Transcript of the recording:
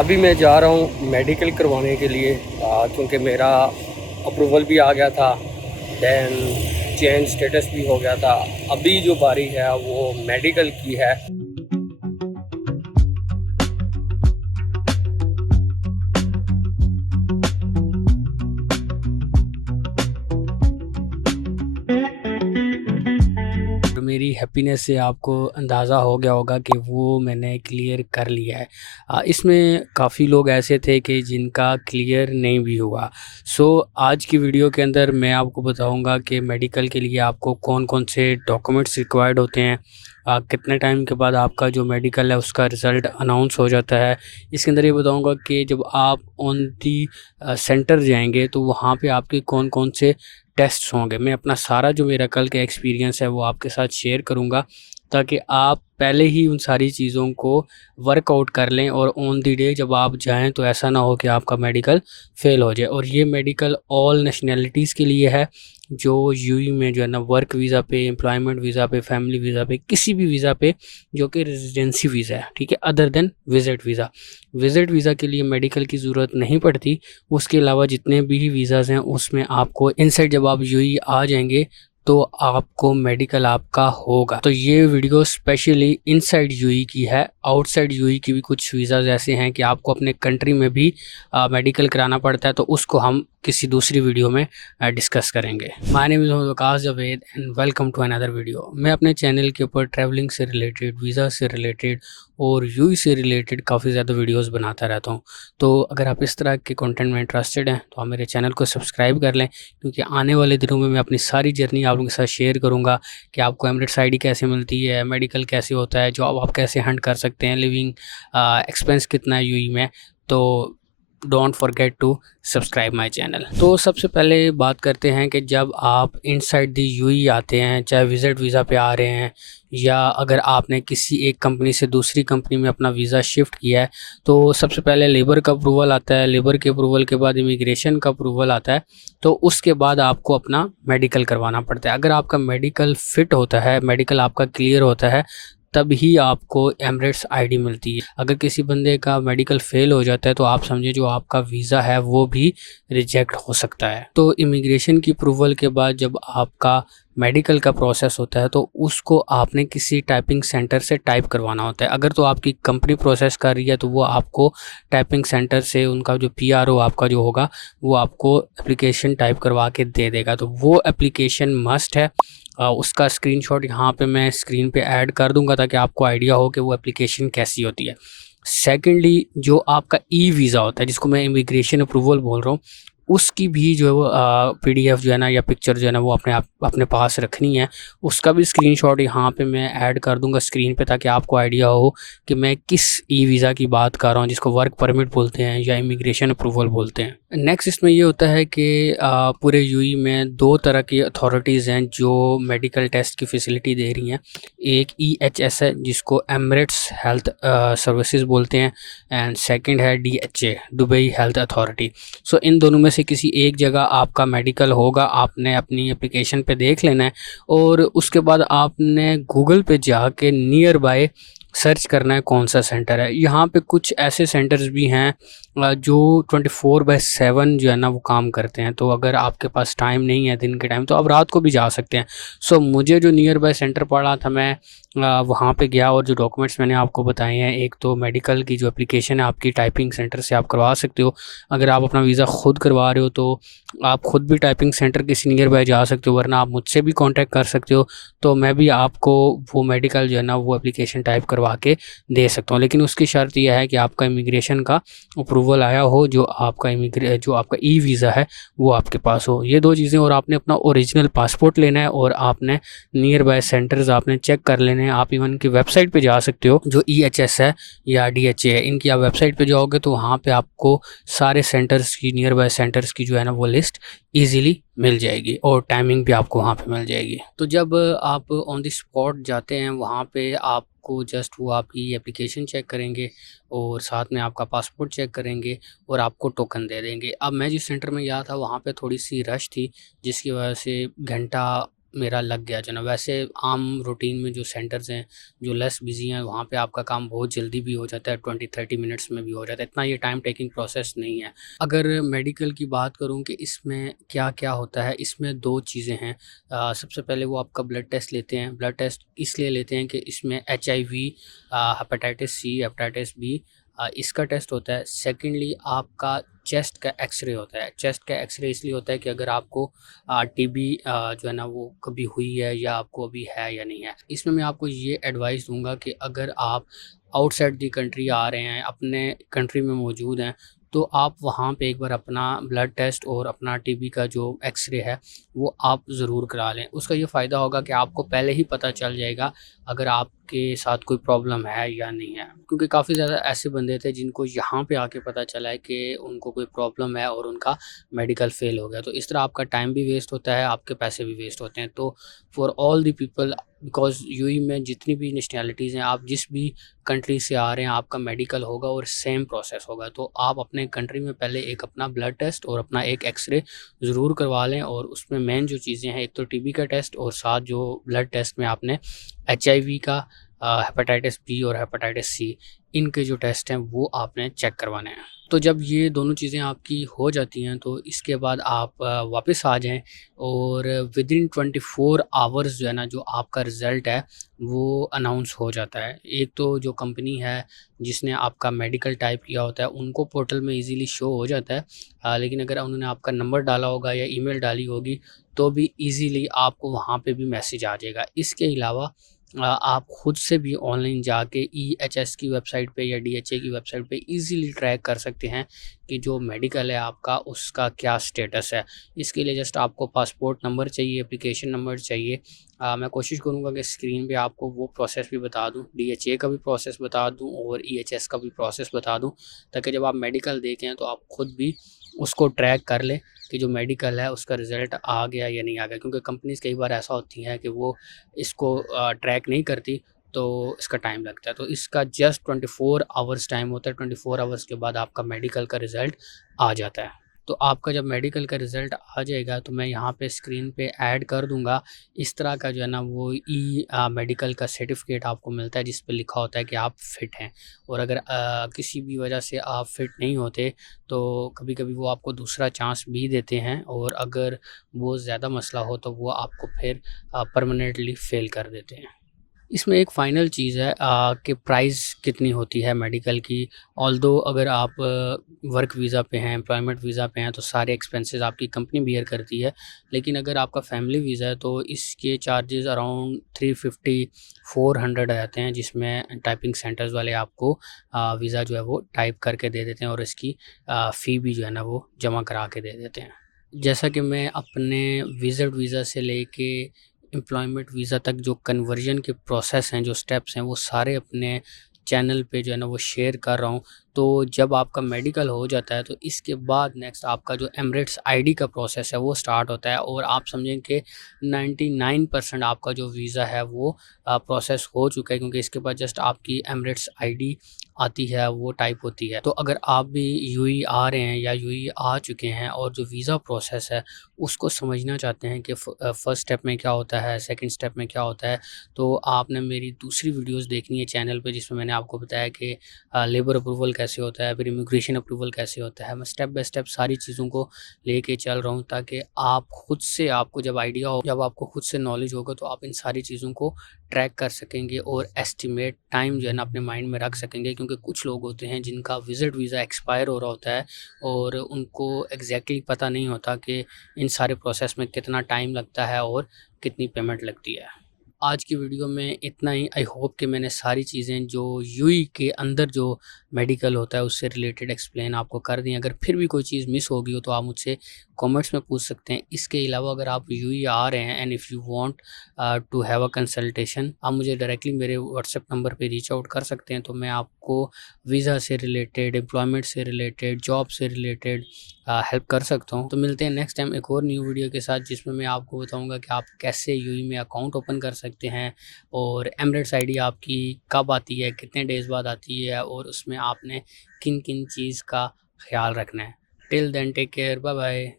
अभी मैं जा रहा हूँ मेडिकल करवाने के लिए, क्योंकि मेरा अप्रूवल भी आ गया था, दैन चेंज स्टेटस भी हो गया था। अभी जो बारी है वो मेडिकल की है। मेरी हैप्पीनेस से आपको अंदाज़ा हो गया होगा कि वो मैंने क्लियर कर लिया है। इसमें काफ़ी लोग ऐसे थे कि जिनका क्लियर नहीं भी हुआ। सो आज की वीडियो के अंदर मैं आपको बताऊंगा कि मेडिकल के लिए आपको कौन कौन से डॉक्यूमेंट्स रिक्वायर्ड होते हैं, कितने टाइम के बाद आपका जो मेडिकल है उसका रिज़ल्ट अनाउंस हो जाता है। इसके अंदर ये बताऊंगा कि जब आप ऑन दी सेंटर जाएंगे तो वहाँ पे आपके कौन कौन से टेस्ट्स होंगे। मैं अपना सारा जो मेरा कल का एक्सपीरियंस है वो आपके साथ शेयर करूँगा, ताकि आप पहले ही उन सारी चीज़ों को वर्कआउट कर लें और ऑन द डे जब आप जाएं तो ऐसा ना हो कि आपका मेडिकल फ़ेल हो जाए। और ये मेडिकल ऑल नेशनैलिटीज़ के लिए है, जो यूएई में जो है ना वर्क वीज़ा पे, एम्प्लॉयमेंट वीज़ा पे, फैमिली वीज़ा पे, किसी भी वीज़ा पे जो कि रेजिडेंसी वीज़ा है, ठीक है, other than visit visa. Visit visa के लिए मेडिकल की ज़रूरत नहीं पड़ती। उसके अलावा जितने भी वीज़ाज़ हैं उसमें आपको इनसाइड जब आप यूएई आ जाएंगे तो आपको मेडिकल आपका होगा। तो ये वीडियो स्पेशली इनसाइड यूएई की है। आउटसाइड यूएई की भी कुछ वीज़ाज़ ऐसे हैं कि आपको अपने कंट्री में भी मेडिकल कराना पड़ता है, तो उसको हम किसी दूसरी वीडियो में डिस्कस करेंगे। My name is Waqas Javed and welcome to another video. मैं अपने चैनल के ऊपर ट्रैवलिंग से रिलेटेड, वीज़ा से रिलेटेड और यूएई से रिलेटेड काफ़ी ज़्यादा वीडियोस बनाता रहता हूँ। तो अगर आप इस तरह के कंटेंट में इंटरेस्टेड हैं तो आप मेरे चैनल को सब्सक्राइब कर लें, क्योंकि आने वाले दिनों में मैं अपनी सारी जर्नी आप लोगों के साथ शेयर करूँगा कि आपको एमिरेट्स आईडी कैसे मिलती है, मेडिकल कैसे होता है, जॉब आप कैसे हंट कर सकते हैं, लिविंग एक्सपेंस कितना है यूएई में। तो don't forget to subscribe my channel. तो सबसे पहले बात करते हैं कि जब आप इनसाइड दी यूएई आते हैं, चाहे विज़िट वीज़ा पे आ रहे हैं या अगर आपने किसी एक कंपनी से दूसरी कंपनी में अपना वीज़ा शिफ्ट किया है, तो सबसे पहले लेबर का अप्रूवल आता है। लेबर के अप्रूवल के बाद इमिग्रेशन का अप्रूवल आता है। तो उसके बाद आपको अपना मेडिकल करवाना पड़ता है। अगर आपका मेडिकल फ़िट होता है, मेडिकल आपका क्लियर होता है, तब ही आपको एमिरेट्स आईडी मिलती है। अगर किसी बंदे का मेडिकल फ़ेल हो जाता है तो आप समझिए जो आपका वीज़ा है वो भी रिजेक्ट हो सकता है। तो इमिग्रेशन की अप्रूवल के बाद जब आपका मेडिकल का प्रोसेस होता है तो उसको आपने किसी टाइपिंग सेंटर से टाइप करवाना होता है। अगर तो आपकी कंपनी प्रोसेस कर रही है तो वो आपको टाइपिंग सेंटर से उनका जो पीआरओ आपका जो होगा वो आपको एप्लीकेशन टाइप करवा के दे देगा। तो वो एप्लीकेशन मस्ट है। उसका स्क्रीनशॉट यहाँ पे मैं स्क्रीन पे ऐड कर दूंगा ताकि आपको आइडिया हो कि वो एप्लीकेशन कैसी होती है। सेकेंडली जो आपका ई वीज़ा होता है, जिसको मैं इमिग्रेशन अप्रूवल बोल रहा हूँ, उसकी भी जो है वो पीडीएफ जो है ना या पिक्चर जो है ना वो अपने पास रखनी है। उसका भी स्क्रीनशॉट यहाँ पे मैं ऐड कर दूंगा स्क्रीन पे, ताकि आपको आइडिया हो कि मैं किस ई वीज़ा की बात कर रहा हूँ, जिसको वर्क परमिट बोलते हैं या इमिग्रेशन अप्रूवल बोलते हैं। नेक्स्ट इसमें ये होता है कि पूरे यूएई में दो तरह की अथॉरिटीज़ हैं जो मेडिकल टेस्ट की फैसिलिटी दे रही हैं। एक ईएचएस है जिसको एमिरेट्स हेल्थ सर्विसेज बोलते हैं, एंड सेकंड है डीएचए, दुबई हेल्थ अथॉरिटी। सो इन दोनों में से किसी एक जगह आपका मेडिकल होगा। आपने अपनी एप्लीकेशन पे देख लेना है और उसके बाद आपने गूगल पे जाके नियर बाय सर्च करना है कौन सा सेंटर है। यहाँ पे कुछ ऐसे सेंटर्स भी हैं जो 24/7 जो है ना वो काम करते हैं। तो अगर आपके पास टाइम नहीं है दिन के टाइम तो आप रात को भी जा सकते हैं। सो मुझे जो नियर बाय सेंटर पड़ा था मैं वहाँ पे गया और जो डॉक्यूमेंट्स मैंने आपको बताए हैं, एक तो मेडिकल की जो एप्लीकेशन है आपकी टाइपिंग सेंटर से आप करवा सकते हो। अगर आप अपना वीज़ा खुद करवा रहे हो तो आप खुद भी टाइपिंग सेंटर किसी नियर बाय जा सकते हो, वरना आप मुझसे भी कांटेक्ट कर सकते हो। तो मैं भी आपको वो मेडिकल जो है ना वो एप्लीकेशन टाइप करवा के दे सकता हूँ। लेकिन उसकी शर्त यह है कि आपका इमिग्रेशन का अप्रूवल आया हो, जो आपका ई वीज़ा है वो आपके पास हो। ये दो चीज़ें, और आपने अपना ओरिजिनल पासपोर्ट लेना है और आपने नियर बाय सेंटर्स आपने चेक कर लेने हैं। आप इवन की वेबसाइट पे जा सकते हो, जो ईएचएस है या डीएचए है, इनकी आप वेबसाइट पे जाओगे तो वहाँ पे आपको सारे सेंटर्स की, नियर बाय सेंटर्स की जो है ना वो लिस्ट ईज़िली मिल जाएगी और टाइमिंग भी आपको वहाँ पे मिल जाएगी। तो जब आप ऑन द स्पॉट जाते हैं वहाँ पे आपको जस्ट वो आपकी एप्लीकेशन चेक करेंगे और साथ में आपका पासपोर्ट चेक करेंगे और आपको टोकन दे देंगे। अब मैं जिस सेंटर में गया था वहाँ पे थोड़ी सी रश थी, जिसकी वजह से घंटा मेरा लग गया जो ना। वैसे आम रूटीन में जो सेंटर्स हैं जो लेस बिजी हैं वहाँ पे आपका काम बहुत जल्दी भी हो जाता है, 20-30 मिनट्स में भी हो जाता है, इतना ये टाइम टेकिंग प्रोसेस नहीं है। अगर मेडिकल की बात करूँ कि इसमें क्या क्या होता है, इसमें दो चीज़ें हैं। सबसे पहले वो आपका ब्लड टेस्ट लेते हैं। ब्लड टेस्ट इसलिए लेते हैं कि इसमें HIV, hepatitis C, hepatitis B, इसका टेस्ट होता है। सेकेंडली आपका चेस्ट का एक्सरे होता है। चेस्ट का एक्सरे इसलिए होता है कि अगर आपको TB जो है ना वो कभी हुई है या आपको अभी है या नहीं है। इसमें मैं आपको ये एडवाइस दूंगा कि अगर आप आउटसाइड दी कंट्री आ रहे हैं, अपने कंट्री में मौजूद हैं, तो आप वहाँ पे एक बार अपना ब्लड टेस्ट और अपना TB का जो एक्सरे है वो आप ज़रूर करा लें। उसका ये फ़ायदा होगा कि आपको पहले ही पता चल जाएगा अगर आपके साथ कोई प्रॉब्लम है या नहीं है। क्योंकि काफ़ी ज़्यादा ऐसे बंदे थे जिनको यहाँ पे आके पता चला है कि उनको कोई प्रॉब्लम है और उनका मेडिकल फ़ेल हो गया। तो इस तरह आपका टाइम भी वेस्ट होता है, आपके पैसे भी वेस्ट होते हैं। तो for all the people, because UAE में जितनी भी नेशनैलिटीज़ हैं, आप जिस भी कंट्री से आ रहे हैं, आपका मेडिकल होगा और सेम प्रोसेस होगा। तो आप अपने कंट्री में पहले एक अपना ब्लड टेस्ट और अपना एक एक्सरे ज़रूर करवा लें, और उसमें मेन जो चीज़ें हैं, एक तो TB का टेस्ट और साथ जो ब्लड टेस्ट में आपने HIV का, हेपेटाइटिस B और हेपेटाइटिस C, इनके जो टेस्ट हैं वो आपने चेक करवाने हैं। तो जब ये दोनों चीज़ें आपकी हो जाती हैं तो इसके बाद आप वापस आ जाएँ, और विदिन 24 आवर्स जो है ना, जो आपका रिज़ल्ट है वो अनाउंस हो जाता है। एक तो जो कंपनी है जिसने आपका मेडिकल टाइप किया होता है उनको पोर्टल में ईज़िली शो हो जाता है। लेकिन अगर उन्होंने आपका नंबर डाला होगा या ईमेल डाली होगी तो भी ईज़िली आपको वहाँ पे भी मैसेज आ जाएगा। इसके अलावा आप खुद से भी ऑनलाइन जाके EHS की वेबसाइट पे या DHA की वेबसाइट पे ईज़िली ट्रैक कर सकते हैं कि जो मेडिकल है आपका उसका क्या स्टेटस है। इसके लिए जस्ट आपको पासपोर्ट नंबर चाहिए, एप्लीकेशन नंबर चाहिए। मैं कोशिश करूँगा कि स्क्रीन पे आपको वो प्रोसेस भी बता दूँ, DHA का भी प्रोसेस बता दूँ और EHS का भी प्रोसेस बता दूँ, ताकि जब आप मेडिकल देखें तो आप खुद भी उसको ट्रैक कर लें कि जो मेडिकल है उसका रिज़ल्ट आ गया या नहीं आ गया। क्योंकि कंपनीज़ कई बार ऐसा होती हैं कि वो इसको ट्रैक नहीं करती, तो इसका टाइम लगता है। तो इसका जस्ट 24 आवर्स टाइम होता है। 24 आवर्स के बाद आपका मेडिकल का रिज़ल्ट आ जाता है। तो आपका जब मेडिकल का रिज़ल्ट आ जाएगा तो मैं यहाँ पे स्क्रीन पे ऐड कर दूँगा, इस तरह का जो है ना वो मेडिकल का सर्टिफ़िकेट आपको मिलता है जिस पे लिखा होता है कि आप फ़िट हैं। और अगर किसी भी वजह से आप फ़िट नहीं होते तो कभी-कभी वो आपको दूसरा चांस भी देते हैं, और अगर वो ज़्यादा मसला हो तो वो आपको फिर परमानेंटली फ़ेल कर देते हैं। इसमें एक फ़ाइनल चीज़ है कि प्राइस कितनी होती है मेडिकल की। ऑल्दो अगर आप वर्क वीज़ा पे हैं, एम्प्लॉयमेंट वीज़ा पे हैं तो सारे एक्सपेंसेस आपकी कंपनी बियर करती है। लेकिन अगर आपका फैमिली वीज़ा है तो इसके चार्जेस अराउंड 350-400 रहते हैं, जिसमें टाइपिंग सेंटर्स वाले आपको वीज़ा जो है वो टाइप करके दे देते हैं, और इसकी फ़ी भी जो है ना वो जमा करा के दे देते हैं। जैसा कि मैं अपने विज़िट वीज़ा से लेके एम्प्लॉयमेंट वीज़ा तक जो कन्वर्जन के प्रोसेस हैं, जो स्टेप्स हैं, वो सारे अपने चैनल पे जो है ना वो शेयर कर रहा हूँ। तो जब आपका मेडिकल हो जाता है तो इसके बाद नेक्स्ट आपका जो एमिरेट्स आईडी का प्रोसेस है वो स्टार्ट होता है, और आप समझें कि 99% आपका जो वीज़ा है वो प्रोसेस हो चुका है, क्योंकि इसके बाद जस्ट आपकी एमिरेट्स आईडी आती है, वो टाइप होती है। तो अगर आप भी यूएई आ रहे हैं या यूएई आ चुके हैं और जो वीज़ा प्रोसेस है उसको समझना चाहते हैं कि फर्स्ट स्टेप में क्या होता है, सेकंड स्टेप में क्या होता है, तो आपने मेरी दूसरी वीडियोस देखनी है चैनल पे, जिसमें मैंने आपको बताया कि लेबर अप्रूवल कैसे होता है, फिर इमिग्रेशन अप्रूवल कैसे होता है। मैं स्टेप बाय स्टेप सारी चीज़ों को लेके चल रहा हूँ, ताकि आप खुद से, आपको जब आइडिया हो, जब आपको खुद से नॉलेज होगा तो आप इन सारी चीज़ों को ट्रैक कर सकेंगे और एस्टिमेट टाइम जो है ना अपने माइंड में रख सकेंगे। क्योंकि कुछ लोग होते हैं जिनका विज़िट वीज़ा एक्सपायर हो रहा होता है और उनको एग्जैक्टली पता नहीं होता कि इन सारे प्रोसेस में कितना टाइम लगता है और कितनी पेमेंट लगती है। आज की वीडियो में इतना ही। आई होप कि मैंने सारी चीज़ें जो यूएई के अंदर जो मेडिकल होता है उससे रिलेटेड एक्सप्लेन आपको कर दी। अगर फिर भी कोई चीज़ मिस होगी हो तो आप मुझसे कमेंट्स में पूछ सकते हैं। इसके अलावा अगर आप यूएई आ रहे हैं and if you want to have a consultation, आप मुझे डायरेक्टली मेरे व्हाट्सएप नंबर पे रीच आउट कर सकते हैं। तो मैं आपको वीज़ा से रिलेटेड, एम्प्लॉयमेंट से रिलेटेड, जॉब से रिलेटेड हेल्प कर सकता हूँ। तो मिलते हैं नेक्स्ट टाइम एक और न्यू वीडियो के साथ, जिसमें मैं आपको बताऊँगा कि आप कैसे यूएई में अकाउंट ओपन कर सकते हैं, और एमिरेट्स आईडी आपकी कब आती है, कितने डेज़ बाद आती है, और उसमें आपने किन किन चीज़ का ख्याल रखना है। Till then take care, bye bye.